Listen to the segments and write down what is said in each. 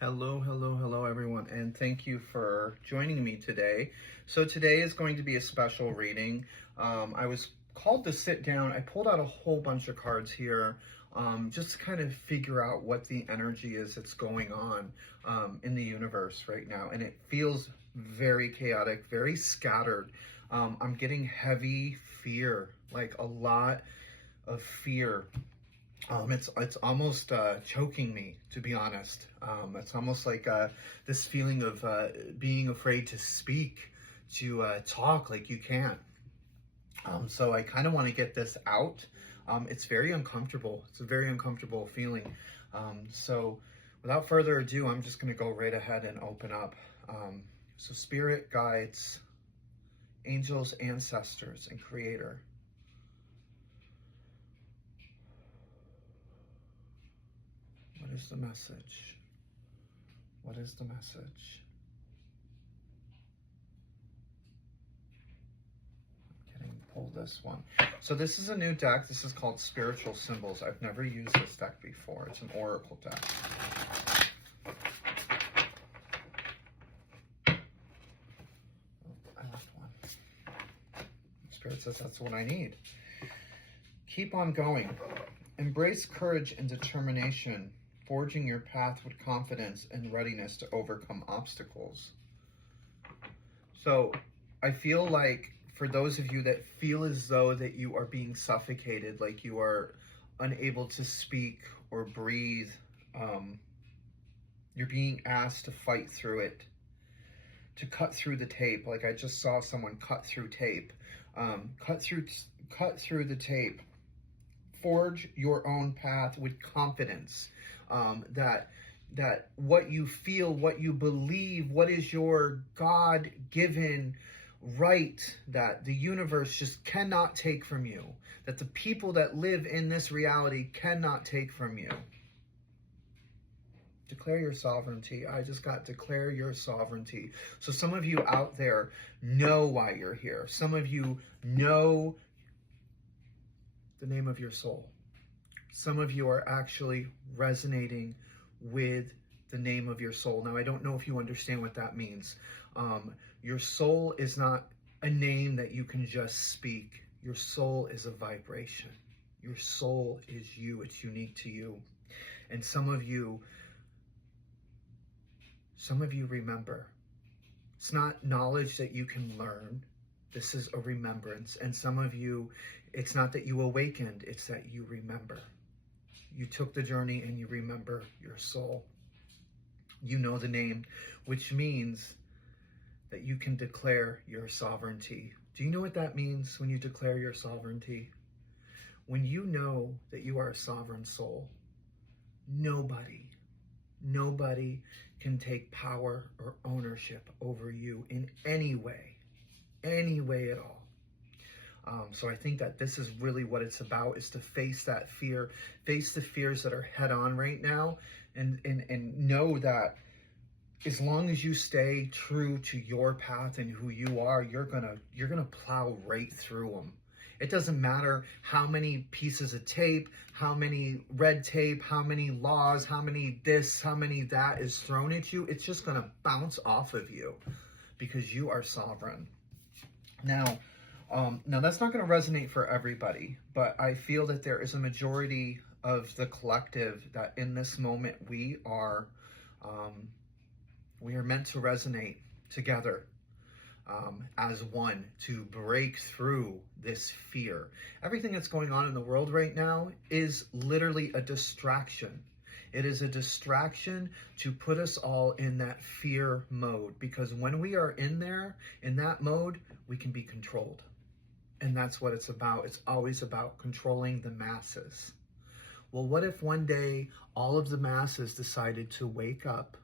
Hello, everyone, and thank you for joining me today. So today is going to be a special reading. I was called to sit down. I pulled out a whole bunch of cards here, just to kind of figure out what the energy is that's going on in the universe right now, and it feels very chaotic, very scattered. I'm getting heavy fear, like a lot of fear. It's almost choking me, to be honest. It's almost like this feeling of being afraid to speak, to talk like you can. So I kind of want to get this out. It's very uncomfortable. It's a very uncomfortable feeling. So without further ado, I'm just going to go right ahead and open up. So spirit guides, angels, ancestors, and creator. What is the message? What is the message? Pull this one. So this is a new deck. This is called Spiritual Symbols. I've never used this deck before. It's an oracle deck. Oh, I left one. Spirit says that's what I need. Keep on going. Embrace courage and determination, forging your path with confidence and readiness to overcome obstacles. So I feel like for those of you that feel as though that you are being suffocated, like you are unable to speak or breathe, you're being asked to fight through it, to cut through the tape. Like I just saw someone cut through tape. Cut through the tape. Forge your own path with confidence. That what you feel, what you believe, what is your God-given right that the universe just cannot take from you, that the people that live in this reality cannot take from you. Declare your sovereignty. I just got declare your sovereignty. So some of you out there know why you're here. Some of you know the name of your soul. Some of you are actually resonating with the name of your soul. Now, I don't know if you understand what that means. Your soul is not a name that you can just speak. Your soul is a vibration. Your soul is you. It's unique to you. And some of you remember. It's not knowledge that you can learn. This is a remembrance. And some of you, it's not that you awakened, it's that you remember. You took the journey and you remember your soul. You know the name, which means that you can declare your sovereignty. Do you know what that means when you declare your sovereignty? When you know that you are a sovereign soul, nobody can take power or ownership over you in any way at all. So I think that this is really what it's about, is to face that fear, face the fears that are head on right now, and know that as long as you stay true to your path and who you are, you're gonna plow right through them. It doesn't matter how many pieces of tape, how many red tape, how many laws, how many this, how many that is thrown at you. It's just gonna bounce off of you because you are sovereign. Now that's not going to resonate for everybody, but I feel that there is a majority of the collective that in this moment we are meant to resonate together as one to break through this fear. Everything that's going on in the world right now is literally a distraction. It is a distraction to put us all in that fear mode, because when we are in that mode, we can be controlled. And that's what it's about. It's always about controlling the masses. Well, what if one day all of the masses decided to wake up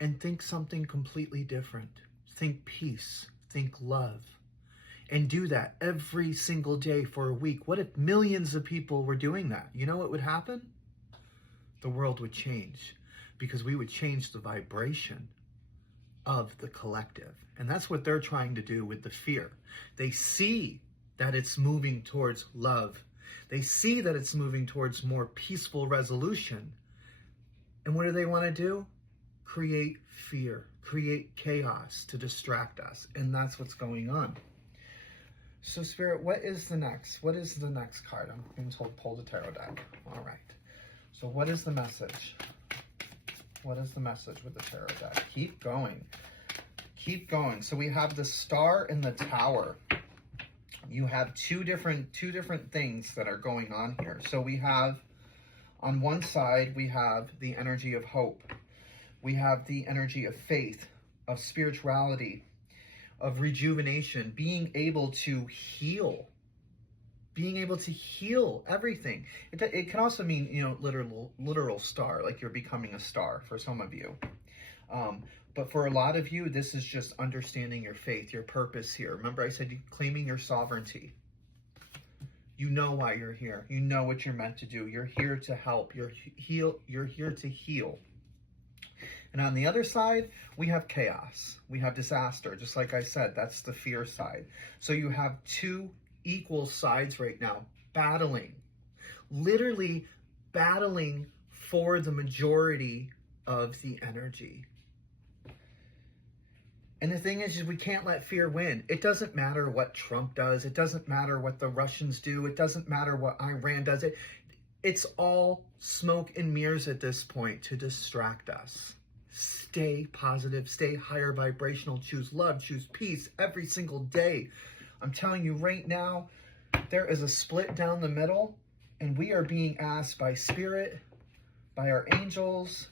and think something completely different? Think peace, think love, and do that every single day for a week. What if millions of people were doing that? You know what would happen? The world would change, because we would change the vibration of the collective. And that's what they're trying to do with the fear. They see that it's moving towards love. They see that it's moving towards more peaceful resolution. And what do they want to do? Create fear, create chaos to distract us. And that's what's going on. So Spirit, what is the next? What is the next card? I'm being told pull the tarot deck. All right. So what is the message? What is the message with the tarot deck? Keep going. Keep going. So we have the Star and the Tower. You have two different things that are going on here. So we have, on one side, we have the energy of hope. We have the energy of faith, of spirituality, of rejuvenation, being able to heal. Being able to heal everything. It can also mean, you know, literal star, like you're becoming a star for some of you. But for a lot of you, this is just understanding your faith, your purpose here. Remember I said claiming your sovereignty. You know why you're here. You know what you're meant to do. You're here to help. You're here to heal. And on the other side, we have chaos. We have disaster. Just like I said, that's the fear side. So you have two equal sides right now, battling, literally battling for the majority of the energy. And the thing is we can't let fear win. It doesn't matter what Trump does. It doesn't matter what the Russians do. It doesn't matter what Iran does. It's all smoke and mirrors at this point to distract us. Stay positive, stay higher vibrational, choose love, choose peace every single day. I'm telling you right now, there is a split down the middle, and we are being asked by Spirit, by our angels,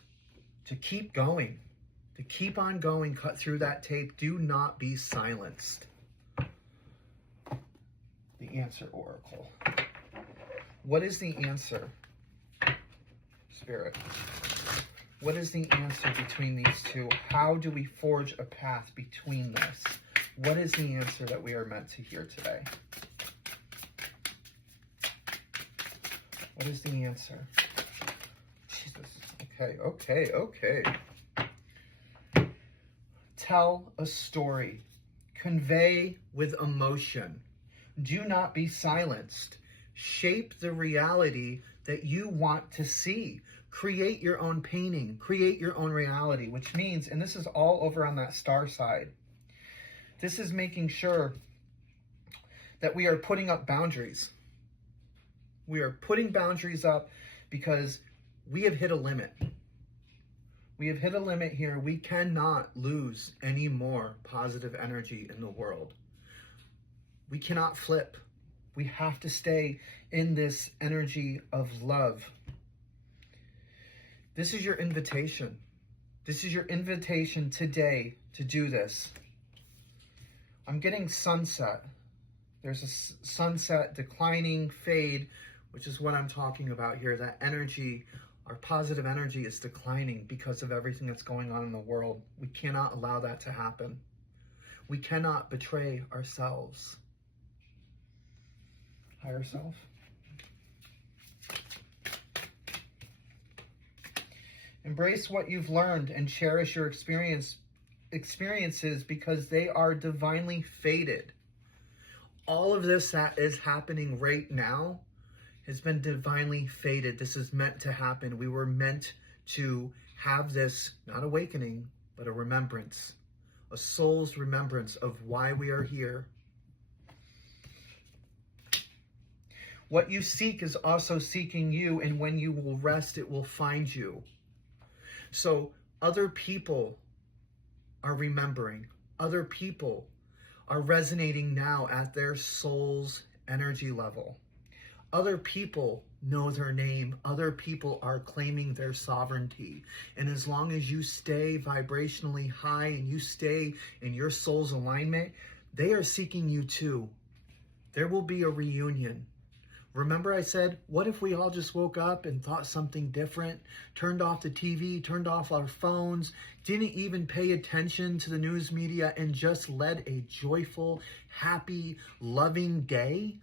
to keep going, to keep on going, cut through that tape. Do not be silenced. The answer oracle. What is the answer, Spirit? What is the answer between these two? How do we forge a path between this? What is the answer that we are meant to hear today? What is the answer? Jesus. Okay. Tell a story. Convey with emotion. Do not be silenced. Shape the reality that you want to see. Create your own painting. Create your own reality, which means, and this is all over on that star side, this is making sure that we are putting up boundaries. We are putting boundaries up because we have hit a limit. We have hit a limit here. We cannot lose any more positive energy in the world. We cannot flip. We have to stay in this energy of love. This is your invitation. This is your invitation today to do this. I'm getting sunset. There's a sunset, declining, fade, which is what I'm talking about here. That energy, our positive energy is declining because of everything that's going on in the world. We cannot allow that to happen. We cannot betray ourselves. Higher self. Embrace what you've learned and cherish your experiences because they are divinely fated. All of this that is happening right now has been divinely fated. This is meant to happen. We were meant to have this, not awakening, but a remembrance, a soul's remembrance of why we are here. What you seek is also seeking you, and when you will rest, it will find you. So other people are remembering. Other people are resonating now at their soul's energy level. Other people know their name. Other people are claiming their sovereignty. And as long as you stay vibrationally high and you stay in your soul's alignment, they are seeking you too. There will be a reunion. Remember I said, what if we all just woke up and thought something different, turned off the TV, turned off our phones, didn't even pay attention to the news media, and just led a joyful, happy, loving day?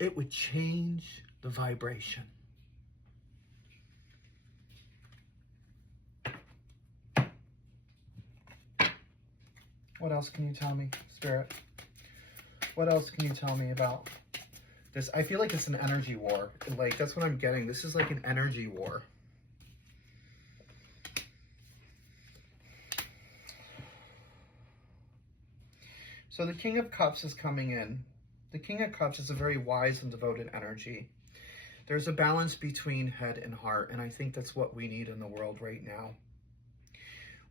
It would change the vibration. What else can you tell me, Spirit? What else can you tell me about this? I feel like it's an energy war. Like, that's what I'm getting. This is like an energy war. So the King of Cups is coming in. The King of Cups is a very wise and devoted energy. There's a balance between head and heart, and I think that's what we need in the world right now.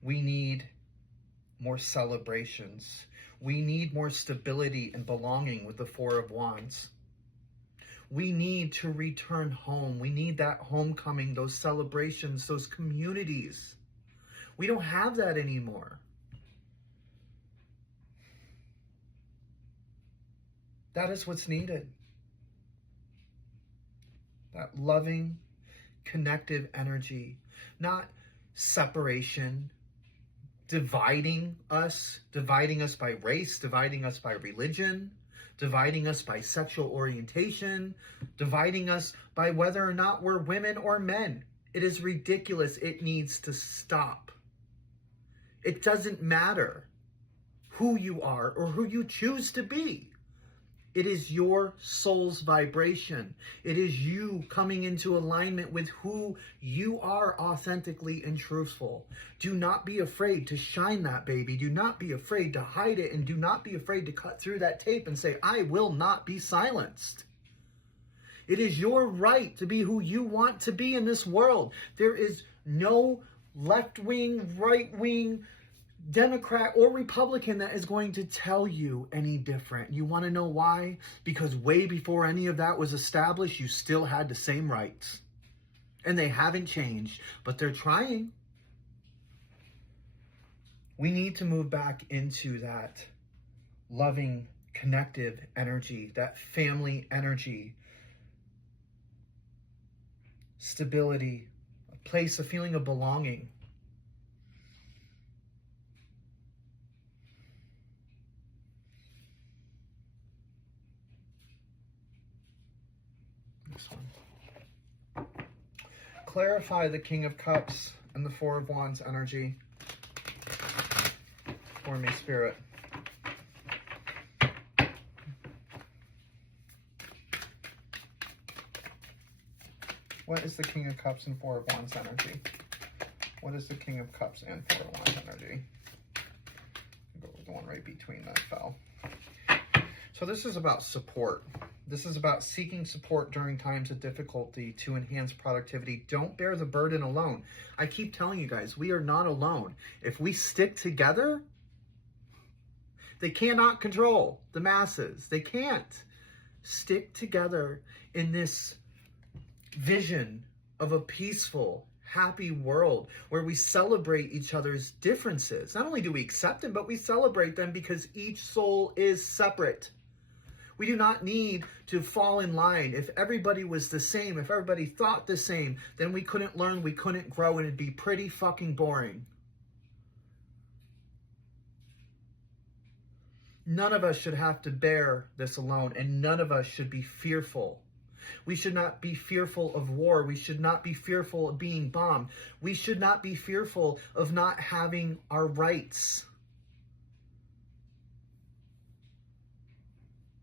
We need more celebrations. We need more stability and belonging with the Four of Wands. We need to return home. We need that homecoming, those celebrations, those communities. We don't have that anymore. That is what's needed. That loving, connective energy, not separation, dividing us by race, dividing us by religion, dividing us by sexual orientation, dividing us by whether or not we're women or men. It is ridiculous. It needs to stop. It doesn't matter who you are or who you choose to be. It is your soul's vibration. It is you coming into alignment with who you are authentically and truthful. Do not be afraid to shine that baby. Do not be afraid to hide it, and do not be afraid to cut through that tape and say, I will not be silenced. It is your right to be who you want to be in this world. There is no left-wing, right-wing, Democrat or Republican that is going to tell you any different. You want to know why? Because way before any of that was established, you still had the same rights. And they haven't changed, but they're trying. We need to move back into that loving, connective energy, that family energy, stability, a place, a feeling of belonging. One. Clarify the King of Cups and the Four of Wands energy for me, Spirit. What is the King of Cups and Four of Wands energy? What is the King of Cups and Four of Wands energy? I'll go with the one right between that fell. So this is about support. This is about seeking support during times of difficulty to enhance productivity. Don't bear the burden alone. I keep telling you guys, we are not alone. If we stick together, they cannot control the masses. They can't. Stick together in this vision of a peaceful, happy world where we celebrate each other's differences. Not only do we accept them, but we celebrate them because each soul is separate. We do not need to fall in line. If everybody was the same, if everybody thought the same, then we couldn't learn, we couldn't grow, and it'd be pretty fucking boring. None of us should have to bear this alone, and none of us should be fearful. We should not be fearful of war. We should not be fearful of being bombed. We should not be fearful of not having our rights.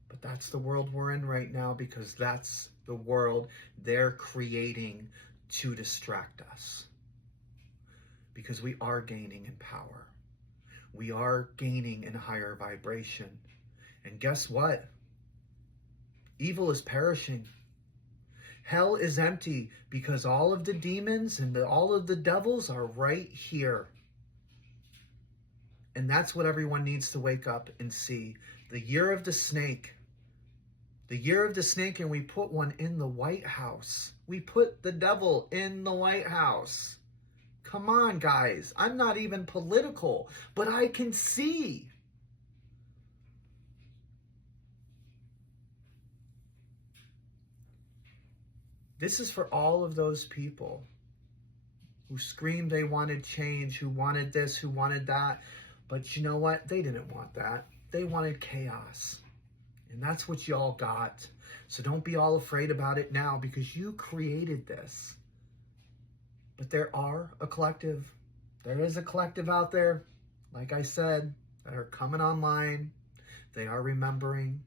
But that's the world we're in right now, because that's the world they're creating to distract us. Because we are gaining in power. We are gaining in higher vibration. And guess what? Evil is perishing. Hell is empty because all of the demons and all of the devils are right here. And that's what everyone needs to wake up and see. The year of the snake. The year of the snake, and we put one in the White House. We put the devil in the White House. Come on, guys. I'm not even political, but I can see. This is for all of those people who screamed they wanted change, who wanted this, who wanted that. But you know what? They didn't want that. They wanted chaos. And that's what y'all got. So don't be all afraid about it now, because you created this. But there are a collective. There is a collective out there, like I said, that are coming online. They are remembering.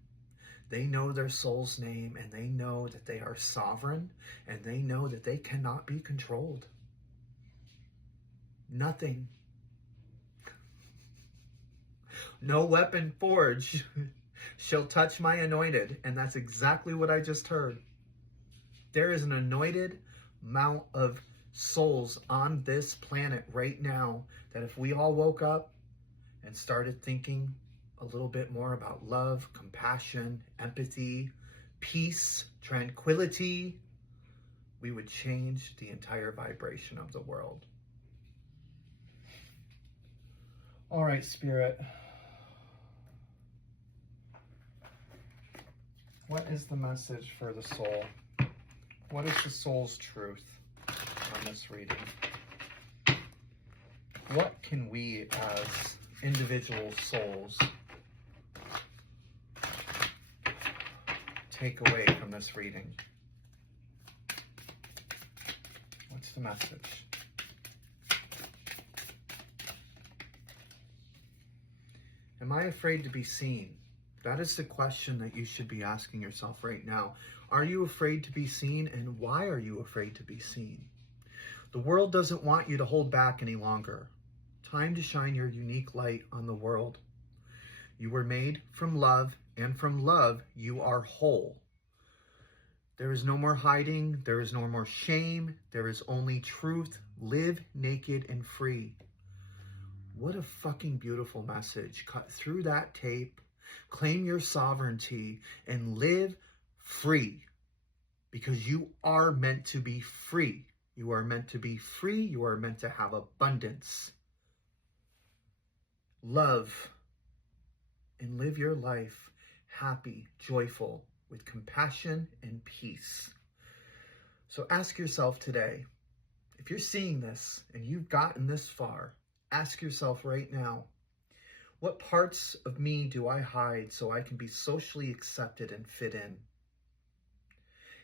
They know their soul's name, and they know that they are sovereign, and they know that they cannot be controlled. Nothing. No weapon forged shall touch my anointed. And that's exactly what I just heard. There is an anointed amount of souls on this planet right now that if we all woke up and started thinking a little bit more about love, compassion, empathy, peace, tranquility, we would change the entire vibration of the world. All right, Spirit. What is the message for the soul? What is the soul's truth on this reading? What can we as individual souls take away from this reading? What's the message? Am I afraid to be seen? That is the question that you should be asking yourself right now. Are you afraid to be seen, and why are you afraid to be seen? The world doesn't want you to hold back any longer. Time to shine your unique light on the world. You were made from love, and from love you are whole. There is no more hiding. There is no more shame. There is only truth. Live naked and free. What a fucking beautiful message. Cut through that tape, claim your sovereignty, and live free. Because you are meant to be free. You are meant to be free. You are meant to have abundance. Love and live your life happy, joyful, with compassion and peace. So ask yourself today, if you're seeing this and you've gotten this far, ask yourself right now, what parts of me do I hide so I can be socially accepted and fit in?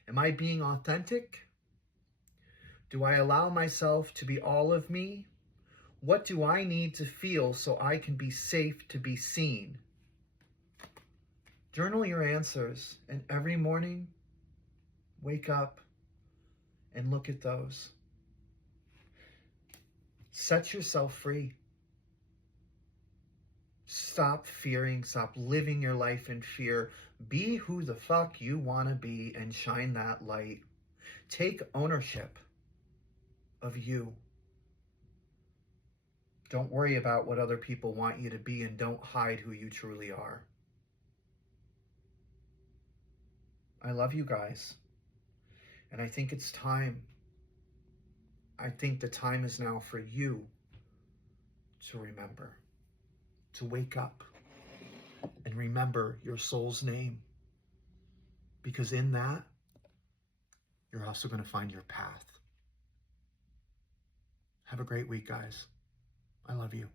Am I being authentic? Do I allow myself to be all of me? What do I need to feel so I can be safe to be seen? Journal your answers, and every morning, wake up and look at those. Set yourself free. Stop fearing, stop living your life in fear. Be who the fuck you want to be and shine that light. Take ownership of you. Don't worry about what other people want you to be, and don't hide who you truly are. I love you guys. And I think it's time. I think the time is now for you to remember, to wake up and remember your soul's name. Because in that, you're also going to find your path. Have a great week, guys. I love you.